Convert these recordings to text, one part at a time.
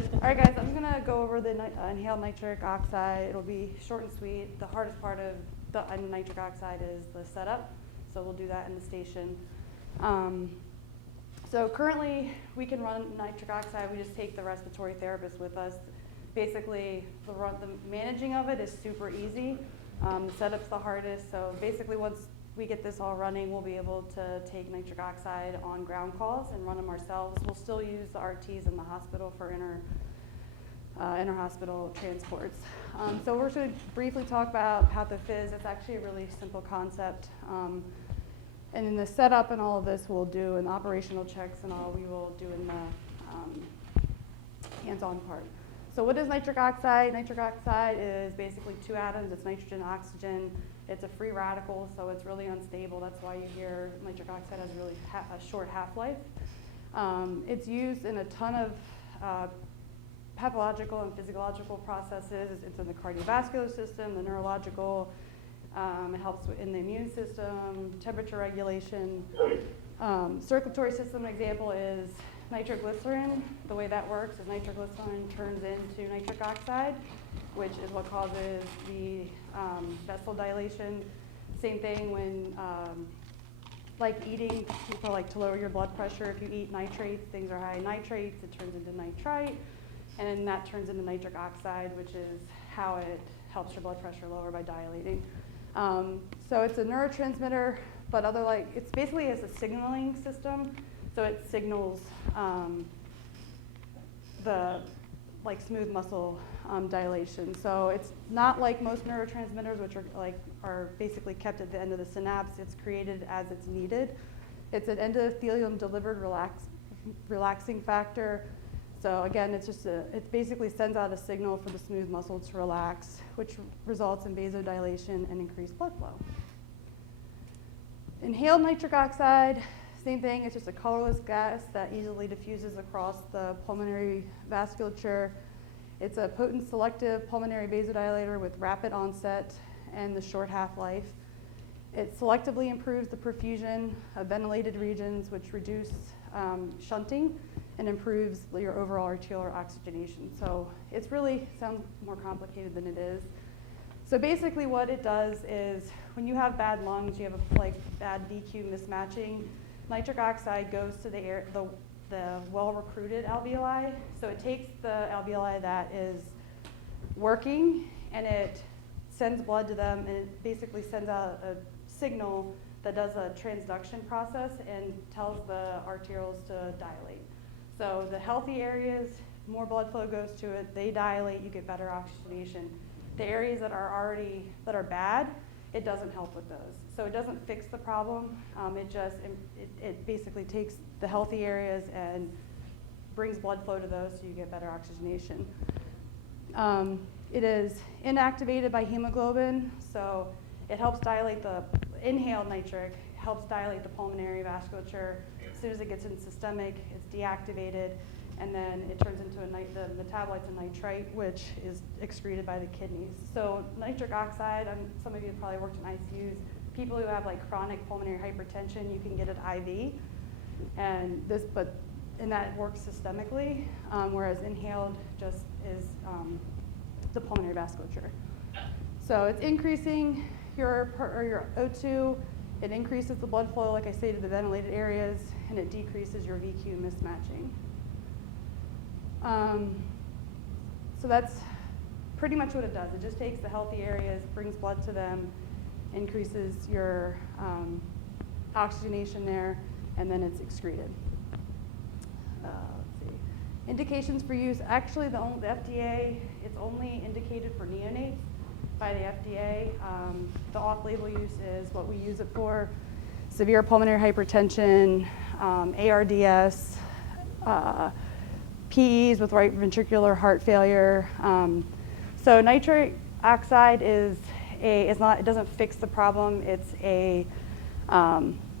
All right, guys, I'm going to go over the inhaled nitric oxide. It'll be short and sweet. The hardest part of the nitric oxide is the setup, so we'll do that in the station. So currently, we can run nitric oxide. We just take the respiratory therapist with us. Basically, the managing of it is super easy. The setup's the hardest. So basically, once we get this all running, we'll be able to take nitric oxide on ground calls and run them ourselves. We'll still use the RTs in the hospital for inter-hospital transports. So we're going to briefly talk about pathophys. It's actually a really simple concept. And in the setup and all of this we'll do, and operational checks and all we will do in the hands-on part. So what is nitric oxide? Nitric oxide is basically two atoms. It's nitrogen, oxygen. It's a free radical, so it's really unstable. That's why you hear nitric oxide has really a short half-life. It's used in a ton of pathological and physiological processes. It's in the cardiovascular system, the neurological. It helps in the immune system, temperature regulation. Circulatory system example is nitroglycerin. The way that works is nitroglycerin turns into nitric oxide, which is what causes the vasodilation. Same thing when, like eating, people like to lower your blood pressure. If you eat nitrates, things are high in nitrates, it turns into nitrite, and then that turns into nitric oxide, which is how it helps your blood pressure lower by dilating. So it's a neurotransmitter, but it's basically a signaling system. So it signals the smooth muscle dilation. So it's not like most neurotransmitters, which are basically kept at the end of the synapse. It's created as it's needed. It's an endothelium delivered relaxing factor. So again, it basically sends out a signal for the smooth muscle to relax, which results in vasodilation and increased blood flow. Inhaled nitric oxide, same thing. It's just a colorless gas that easily diffuses across the pulmonary vasculature. It's a potent selective pulmonary vasodilator with rapid onset and the short half-life. It selectively improves the perfusion of ventilated regions, which reduce shunting and improves your overall arterial oxygenation. So it's really sounds more complicated than it is. So basically what it does is when you have bad lungs, you have bad VQ mismatching, nitric oxide goes to the well-recruited alveoli. So it takes the alveoli that is working and it sends blood to them, and it basically sends out a signal that does a transduction process and tells the arterioles to dilate. So the healthy areas, more blood flow goes to it, they dilate, you get better oxygenation. The areas that are bad, it doesn't help with those. So it doesn't fix the problem. It basically takes the healthy areas and brings blood flow to those so you get better oxygenation. It is inactivated by hemoglobin, so it helps dilate the inhaled nitric, helps dilate the pulmonary vasculature. As soon as it gets in systemic, it's deactivated, and then it turns into the metabolites of nitrite, which is excreted by the kidneys. So nitric oxide, some of you have probably worked in ICUs. People who have chronic pulmonary hypertension, you can get it IV, and that works systemically, whereas inhaled just is the pulmonary vasculature. So it's increasing your O2. It increases the blood flow, like I say, to the ventilated areas, and it decreases your VQ mismatching. So that's pretty much what it does. It just takes the healthy areas, brings blood to them, increases your oxygenation there, and then it's excreted. Let's see. Indications for use. Actually, the FDA, it's only indicated for neonates by the FDA. The off-label use is what we use it for: severe pulmonary hypertension, ARDS, PEs with right ventricular heart failure. So nitric oxide it doesn't fix the problem. It's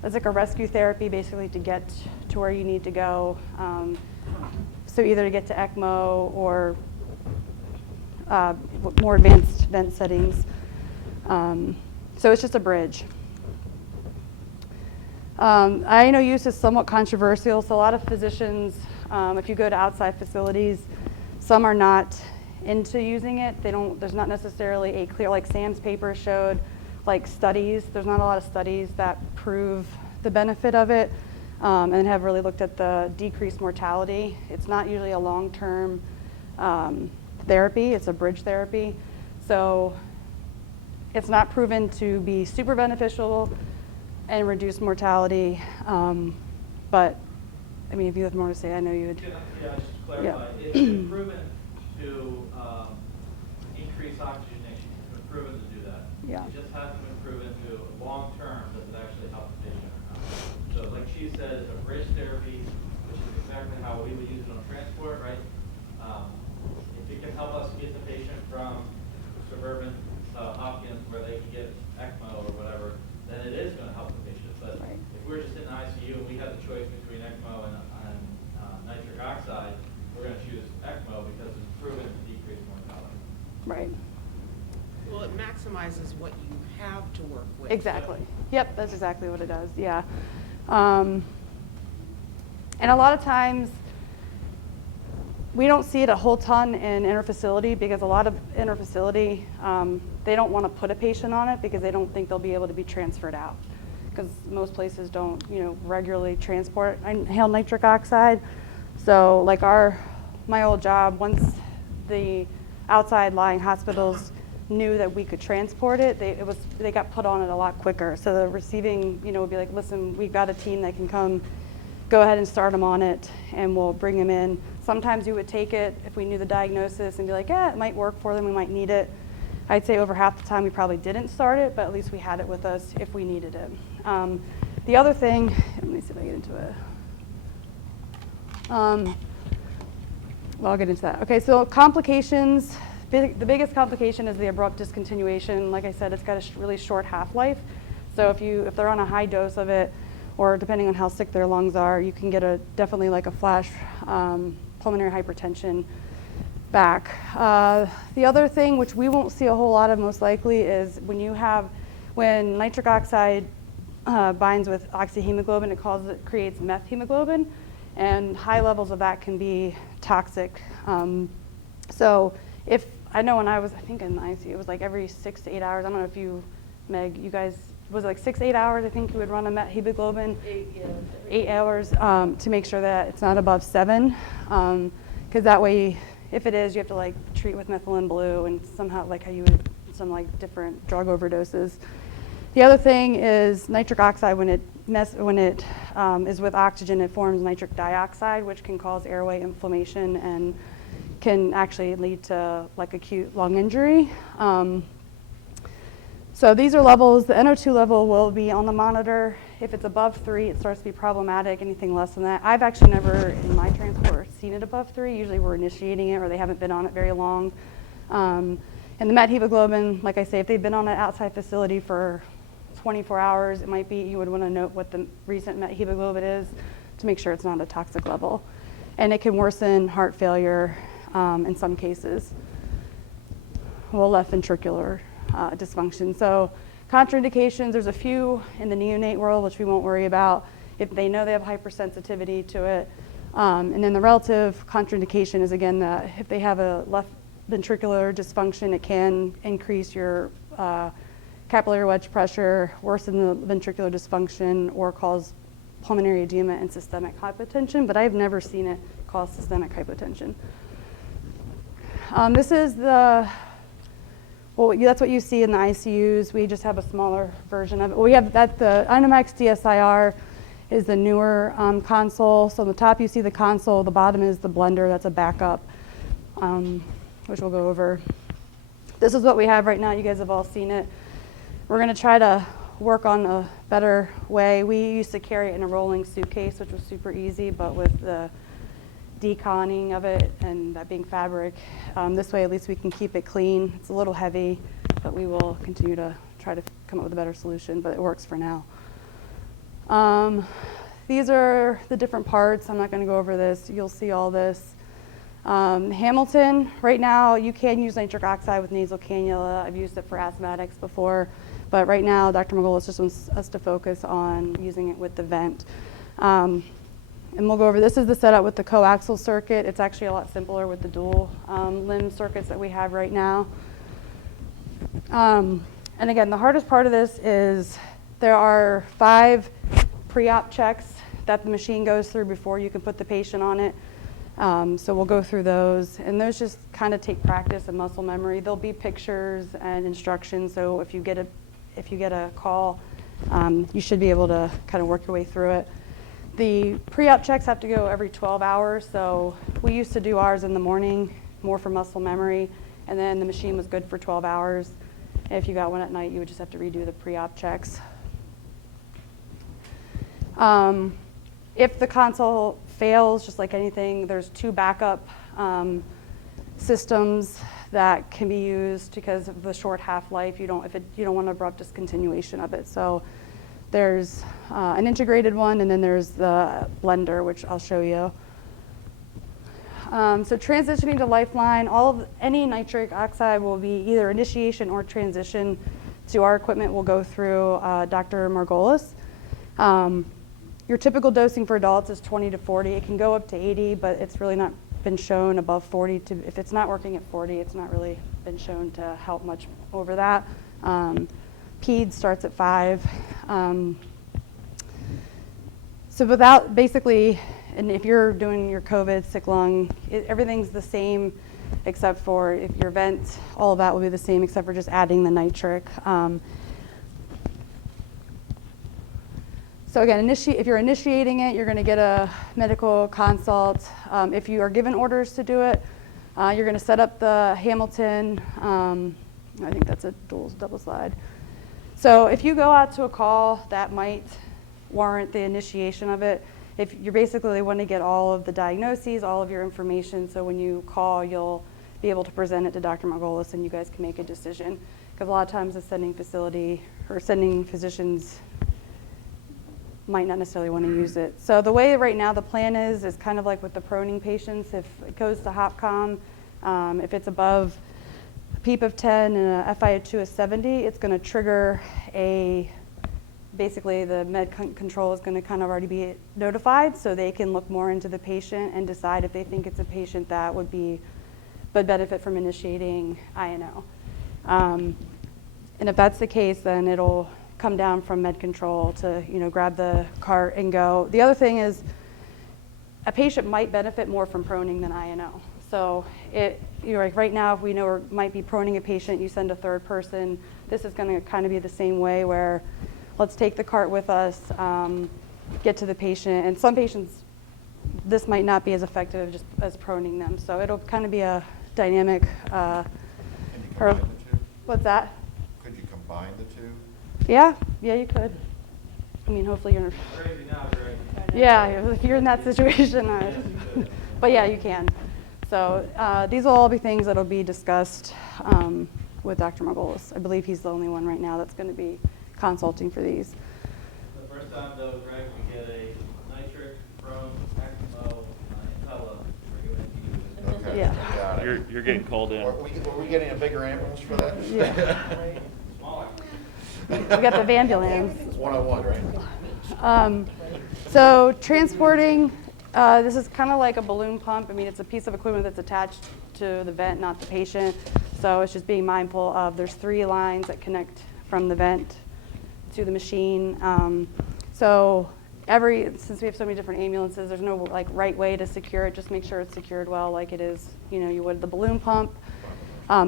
like a rescue therapy, basically, to get to where you need to go. So either to get to ECMO or more advanced vent settings. So it's just a bridge. INO use is somewhat controversial, so a lot of physicians, if you go to outside facilities, Some are not into using it. There's not necessarily a clear, like Sam's paper showed, like studies. There's not a lot of studies that prove the benefit of it and have really looked at the decreased mortality. It's not usually a long-term therapy. It's a bridge therapy. So it's not proven to be super beneficial and reduce mortality. But I mean, if you have more to say, I know you would. Yeah, just to clarify, it's been proven to increase oxygenation. It's been proven to do that. Yeah. It just hasn't been proven to long term does it actually help the patient or not. So like she said, it's a bridge therapy, which is exactly how we would use it on transport, right? If it can help us get the patient from suburban Hopkins where they can get ECMO or whatever, then it is going to help the patient. But if we're just in the ICU and we have the choice between ECMO and nitric oxide, we're going to choose ECMO because it's proven to decrease mortality. Right. Well, it maximizes what you have to work with. Exactly. Yep, that's exactly what it does. Yeah. And a lot of times we don't see it a whole ton in interfacility because a lot of interfacility, they don't want to put a patient on it because they don't think they'll be able to be transferred out. Because most places don't, regularly transport inhaled nitric oxide. So like my old job, once the outside lying hospitals knew that we could transport it, they got put on it a lot quicker. So the receiving, would be like, listen, we've got a team that can come, go ahead and start them on it, and we'll bring them in. Sometimes you would take it if we knew the diagnosis and be like, yeah, it might work for them, we might need it. I'd say over half the time we probably didn't start it, but at least we had it with us if we needed it. The other thing, let me see if I get into it. Well, I'll get into that. Okay, so complications. The biggest complication is the abrupt discontinuation. Like I said, it's got a really short half-life. So if they're on a high dose of it, or depending on how sick their lungs are, you can get definitely like a flash pulmonary hypertension back. The other thing, which we won't see a whole lot of most likely, is when nitric oxide binds with oxyhemoglobin, it creates methemoglobin, and high levels of that can be toxic. So I know when I think in the ICU, it was like every 6 to 8 hours. I don't know if you, Meg, you guys, was it like 6 to 8 hours? I think you would run a methemoglobin. 8 hours to make sure that it's not above 7, because that way, if it is, you have to like treat with methylene blue and somehow like how you would some like different drug overdoses. The other thing is nitric oxide, when it is with oxygen, it forms nitric dioxide, which can cause airway inflammation and can actually lead to like acute lung injury. So these are levels. The NO2 level will be on the monitor. If it's above 3, it starts to be problematic. Anything less than that, I've actually never in my transport seen it above 3. Usually we're initiating it or they haven't been on it very long. And the methemoglobin, like I say, if they've been on an outside facility for 24 hours, it might be you would want to note what the recent methemoglobin is to make sure it's not a toxic level. And it can worsen heart failure in some cases. Well, left ventricular dysfunction. So contraindications, there's a few in the neonate world, which we won't worry about if they know they have hypersensitivity to it. And then the relative contraindication is, again, that if they have a left ventricular dysfunction, it can increase your capillary wedge pressure, worsen the ventricular dysfunction, or cause pulmonary edema and systemic hypotension, but I've never seen it cause systemic hypotension. This is that's what you see in the ICUs. We just have a smaller version of it. We have the INOmax DSIR is the newer console. So on the top you see the console, the bottom is the blender, that's a backup, which we'll go over. This is what we have right now. You guys have all seen it. We're going to try to work on a better way. We used to carry it in a rolling suitcase, which was super easy, but with the deconning of it and that being fabric, this way at least we can keep it clean. It's a little heavy, but we will continue to try to come up with a better solution, but it works for now. These are the different parts. I'm not going to go over this. You'll see all this. Hamilton, right now you can use nitric oxide with nasal cannula. I've used it for asthmatics before, but right now Dr. Margolis just wants us to focus on using it with the vent. And we'll go over, this is the setup with the coaxial circuit. It's actually a lot simpler with the dual limb circuits that we have right now. And again, the hardest part of this is there are 5 pre-op checks that the machine goes through before you can put the patient on it. So we'll go through those, and those just kind of take practice and muscle memory. There'll be pictures and instructions, so if you get a call, you should be able to kind of work your way through it. The pre-op checks have to go every 12 hours, so we used to do ours in the morning, more for muscle memory, and then the machine was good for 12 hours. If you got one at night, you would just have to redo the pre-op checks. If the console fails, just like anything, there's 2 backup systems that can be used because of the short half-life. You don't want an abrupt discontinuation of it. So there's an integrated one, and then there's the blender, which I'll show you. So transitioning to Lifeline, any nitric oxide will be either initiation or transition to our equipment will go through Dr. Margolis. Your typical dosing for adults is 20 to 40. It can go up to 80, but it's really not been shown above 40. If it's not working at 40, it's not really been shown to help much over that. PED starts at 5. So without basically, and if you're doing your COVID, sick lung, everything's the same except for if your vent, all of that will be the same except for just adding the nitric. So again, if you're initiating it, you're going to get a medical consult. If you are given orders to do it, you're going to set up the Hamilton. I think that's a double slide. So if you go out to a call, that might warrant the initiation of it. If you're basically want to get all of the diagnoses, all of your information, so when you call, you'll be able to present it to Dr. Margolis and you guys can make a decision. Because a lot of times the sending facility or sending physicians might not necessarily want to use it. So the way right now the plan is kind of like with the proning patients. If it goes to HOPCOM, if it's above a PEEP of 10 and a FiO2 of 70, it's going to trigger basically the med control is going to kind of already be notified, so they can look more into the patient and decide if they think it's a patient that would benefit from initiating INO. And if that's the case, then it'll come down from med control to grab the cart and go. The other thing is a patient might benefit more from proning than INO. So like right now, if we know we might be proning a patient, you send a third person. This is going to kind of be the same way where let's take the cart with us, get to the patient. And some patients, this might not be as effective just as proning them. So it'll kind of be a dynamic. Can you combine the two? What's that? Could you combine the two? Yeah, you could. I mean, hopefully you're. Crazy now, Greg. Yeah, if you're in that situation. But yeah, you can. So these will all be things that'll be discussed with Dr. Margolis. I believe he's the only one right now that's going to be consulting for these. The first time, though, Greg, we get a nitric, prone, ECMO, Impella, we're going to use it. Okay. Yeah. Got it. You're getting called in. Are we getting a bigger ambulance for that? Yeah. Smaller. We got the Vambulance. It's 101, right? So transporting, this is kind of like a balloon pump. I mean, it's a piece of equipment that's attached to the vent, not the patient. So it's just being mindful of there's 3 lines that connect from the vent to the machine. So since we have so many different ambulances, there's no right way to secure it. Just make sure it's secured well, like it is, you would the balloon pump.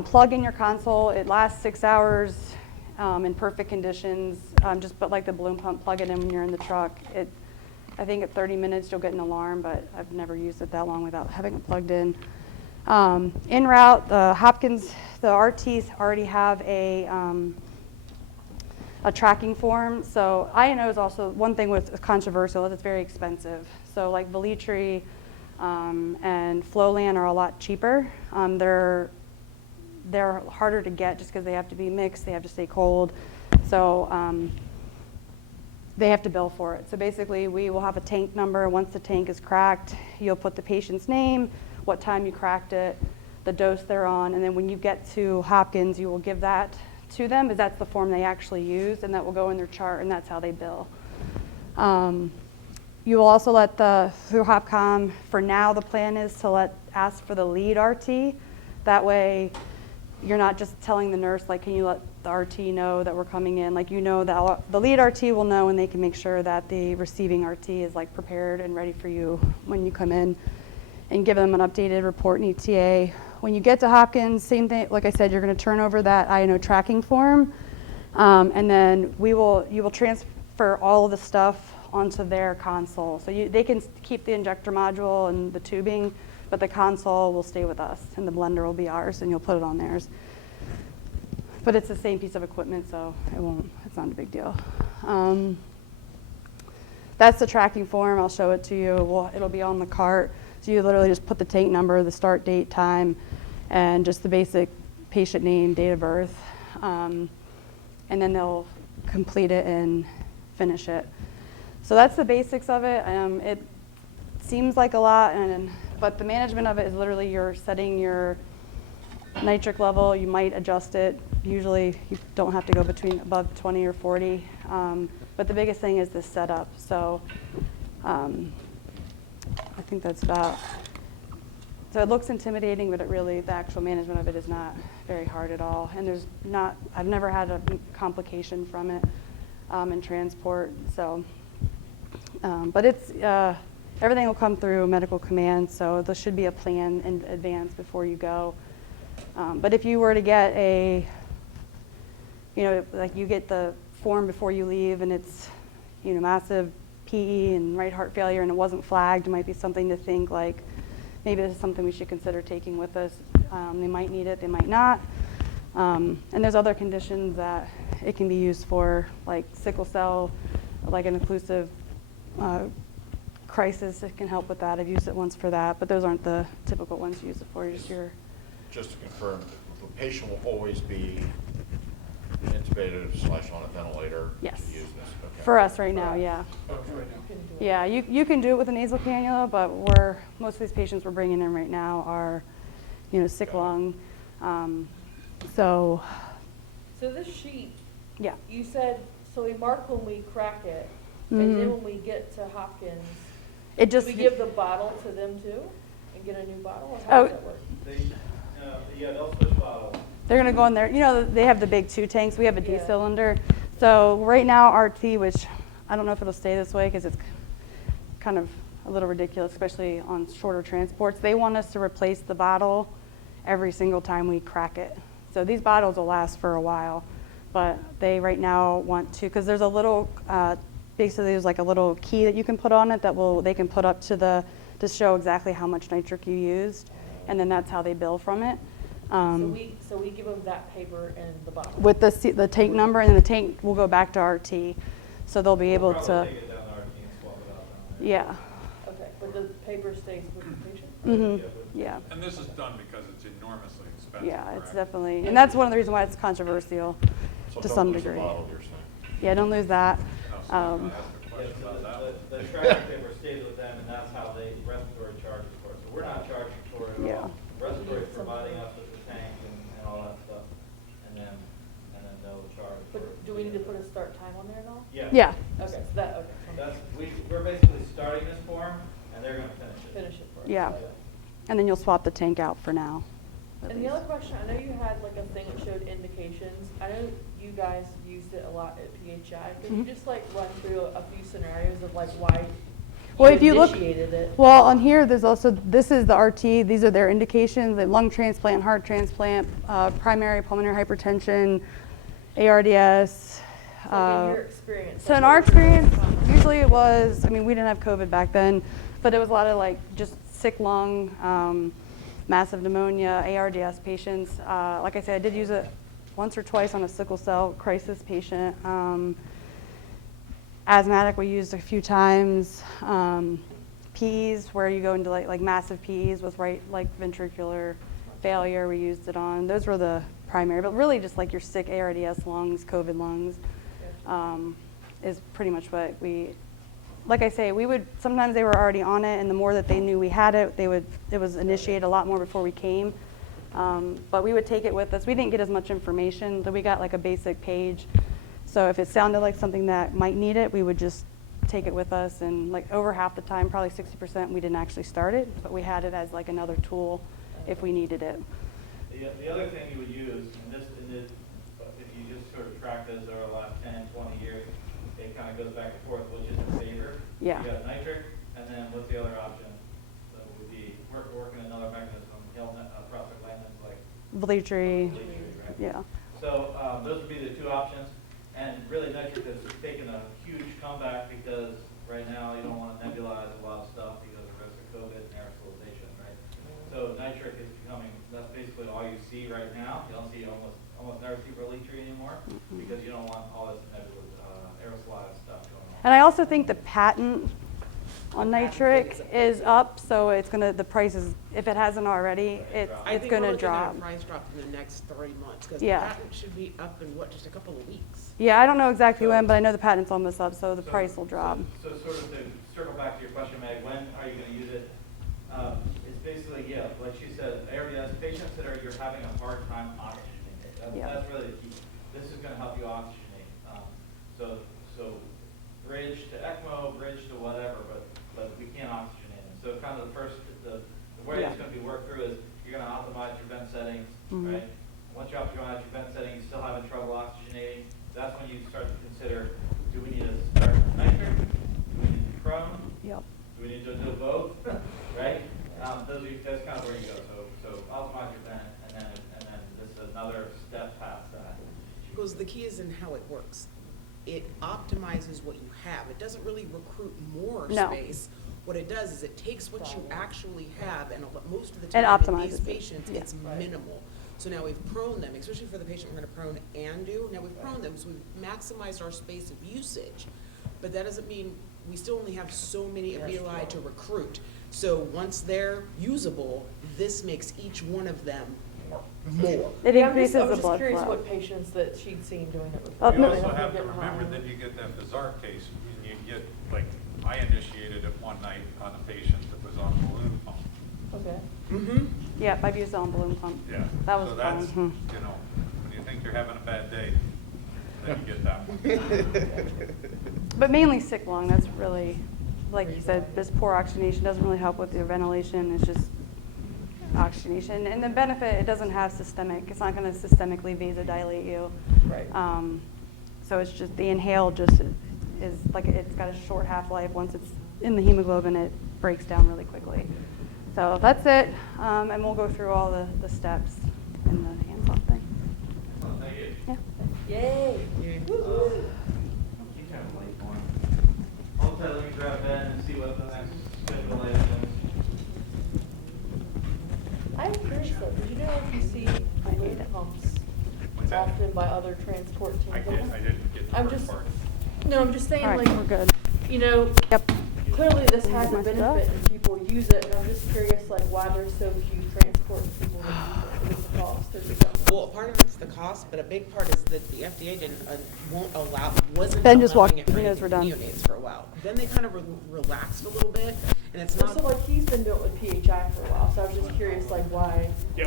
Plug in your console. It lasts 6 hours in perfect conditions. Just put like the balloon pump, plug it in when you're in the truck. I think at 30 minutes you'll get an alarm, but I've never used it that long without having it plugged in. En route, the Hopkins, the RTs already have a tracking form. So INO is also one thing with controversial is it's very expensive. So like Velitri and Flowland are a lot cheaper. They're harder to get just because they have to be mixed, they have to stay cold. So they have to bill for it. So basically we will have a tank number. Once the tank is cracked, you'll put the patient's name, what time you cracked it, the dose they're on, and then when you get to Hopkins, you will give that to them, because that's the form they actually use, and that will go in their chart, and that's how they bill. You will also let through HopCom, for now the plan is to ask for the lead RT. That way you're not just telling the nurse, like, can you let the RT know that we're coming in? Like, you know that the lead RT will know, and they can make sure that the receiving RT is like prepared and ready for you when you come in, and give them an updated report in ETA. When you get to Hopkins, same thing, like I said, you're gonna turn over that INO tracking form, and then you will transfer all of the stuff onto their console. So they can keep the injector module and the tubing, but the console will stay with us, and the blender will be ours, and you'll put it on theirs. But it's the same piece of equipment, so it's not a big deal. That's the tracking form. I'll show it to you. It'll be on the cart. So you literally just put the tank number, the start date, time, and just the basic patient name, date of birth. And then they'll complete it and finish it. So that's the basics of it. It seems like a lot, but the management of it is literally you're setting your nitric level. You might adjust it. Usually you don't have to go above 20 or 40. But the biggest thing is the setup. So I think that's about. So it looks intimidating, but the actual management of it is not very hard at all. And I've never had a complication from it in transport. So, but everything will come through medical command. So there should be a plan in advance before you go. But if you were to get like you get the form before you leave, and it's, massive PE and right heart failure, and it wasn't flagged, it might be something to think like, maybe this is something we should consider taking with us. They might need it, they might not. And there's other conditions that it can be used for, like sickle cell, like an inclusive crisis. It can help with that. I've used it once for that, but those aren't the typical ones you use it for. Just to confirm, the patient will always be intubated / on a ventilator. Yes. To use this. Okay. For us right now, yeah. Yeah, you can do it with a nasal cannula, but most of these patients we're bringing in right now are, sick lung. So this sheet, yeah. you said, so we mark when we crack it, and then when we get to Hopkins, do we give the bottle to them too, and get a new bottle, or how does that work? They'll switch bottles. They're going to go in there. They have the big 2 tanks. We have a D-cylinder. So right now, RT, which I don't know if it'll stay this way because it's kind of a little ridiculous, especially on shorter transports. They want us to replace the bottle every single time we crack it. So these bottles will last for a while, but they right now want to, because there's a little, basically there's like a little key that you can put on it that they can put up to show exactly how much nitric you used, and then that's how they bill from it. So we give them that paper and the bottle. With the tank number, and then the tank will go back to RT, so they'll be able to. Take it down to RT and swap it out down there. Yeah. Okay, but the paper stays with the patient? Mm-hmm. Yeah. And this is done because it's enormously expensive. Yeah, it's correct? definitely, and that's one of the reasons why it's controversial So to don't some lose the degree. bottle, you're saying. Yeah, don't lose that. No, so I'm gonna ask a Yeah, question so about that one. the tracking paper stays with them, and that's how respiratory charges for it. So we're not charging for it at all. Respiratory is providing us with the tank and all that stuff, and then they'll charge for it. But do we need to put a start time on there and all? Yeah. Yeah. Okay, so That's, we're basically starting this form, and they're gonna finish it. finish it for us. Yeah. And then you'll swap the tank out for now. at And the least. other question, I know you had like a thing that showed indications. I know you guys used it a lot at PHI. Could you just like run through a few scenarios of like why Well, you if you look, initiated it? well, on here, there's also, this is the RT, these are their indications, the lung transplant, heart transplant, primary pulmonary hypertension, ARDS. Like in your experience. So like in what our was your experience, response? usually it was, we didn't have COVID back then, but it was a lot of like just sick lung, massive pneumonia, ARDS patients. Like I said, I did use it once or twice on a sickle cell crisis patient. Asthmatic we used a few times. PEs, where you go into like massive PEs with right ventricular failure, we used it on. Those were the primary, but really just like your sick ARDS lungs, COVID lungs, is pretty much what like I say, sometimes they were already on it, and the more that they knew we had it, it was initiated a lot more before we came. But we would take it with us. We didn't get as much information, but we got like a basic page. So if it sounded like something that might need it, we would just take it with us, and like over half the time, probably 60%, we didn't actually start it, but we had it as like another tool if we needed it. The other thing you would use, if you just sort of track this over the last 10, 20 years, it kind of goes back and forth, which is in favor. Yeah. You got nitric, and then what's the other option? That would be working another mechanism, prostaglandins like Reliatory, right? yeah. So those would be the two options. And really nitric has taken a huge comeback because right now you don't want to nebulize a lot of stuff because of risk of COVID and aerosolization, right? So nitric is becoming, that's basically all you see right now. You don't see almost never see reliatory anymore because you don't want all this aerosolized stuff going on. And I also think the patent on nitric is up, so it's gonna, the price is, if it hasn't already, it's gonna drop. I think we're looking at a price drop in the next 3 months, because the Yeah. patent should be up in just a couple of weeks. Yeah, I don't know exactly when, but I know the patent's almost up, so the price will drop. So sort of to circle back to your question, Meg, when are you going to use it? It's basically, yeah, like she said, ARDS patients that you're having a hard time oxygenating. That's really the key. This is going to help you oxygenate. So bridge to ECMO, bridge to whatever, but we can't oxygenate them. So kind of the way it's going to be worked through is you're going to optimize your vent settings, right? Once you optimize your vent settings, you're still having trouble oxygenating. That's when you start to consider, do we need to start nitric? Do we need to prone? Yep. Do we need to do both? Right? That's kind of where you go. So optimize your vent, and then this is another step past that. Because the key is in how it works. It optimizes what you have. It doesn't really recruit more No. space. What it does is it takes what you actually have, and most of the It time in optimizes these it. patients, Yeah. it's minimal. So now we've prone them, especially for the patient we're going to prone and do. Now we've prone them, so we've maximized our space of usage. But that doesn't mean we still only have so many alveoli to recruit. So once they're usable, this makes each one of them more. It Yeah, increases I the was just blood curious flow. what patients that she'd seen doing it with. Oh, You no. also have to remember, then you get that bizarre case, when you get, like, I initiated it one night on a patient that was on balloon pump. Okay. Mm-hmm. Yeah, I've used it on balloon pump. Yeah. That was So fun. that's, Mhm. you know, when you think you're having a bad day, then you get that one. But mainly sick lung, that's really, like you said, this poor oxygenation doesn't really help with your ventilation, it's just oxygenation. And the benefit, it doesn't have systemic, it's not gonna systemically vasodilate you. Right. So it's just, the inhale just is like, it's got a short half-life. Once it's in the hemoglobin, it breaks down really quickly. So that's it, and we'll go through all the steps in the hands-on thing. Well, thank you. Yeah. Yay. Keep kind of late for him. Hold tight, let me grab Ben and see what the next stimulation. I'm curious though, did you know if you see balloon pumps What's that? often by other transport teams? I didn't get the I'm first just, part. no, I'm just saying, All right, like, we're good. you know, Yep. clearly this has a My stuff. benefit and people use it, and I'm just curious, like, why there's so few transport people that use it. Is it the cost or is it something? Well, part of it's the cost, but a big part is that the FDA wasn't Ben just allowing walked- it for he knows we're done. neonates for a while. Then they kind of relaxed a little bit, and it's not. So like, he's been doing it with PHI for a while, so I was just curious, like, why do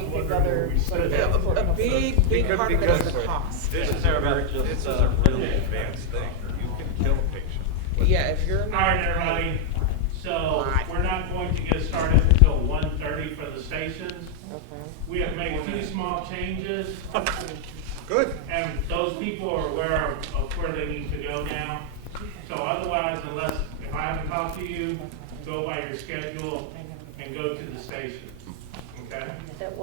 you think other, like, Yeah, transport a companies? big part of it is the Because- cost. This is a really advanced thing. You can kill a patient. Yeah, if you're All not. right, everybody, so Right. we're not going to get started until 1:30 for the stations. Okay. We have made a few small changes, Good. and those people are aware of where they need to go now. So otherwise, if I haven't talked to you, go by your schedule and go to the station.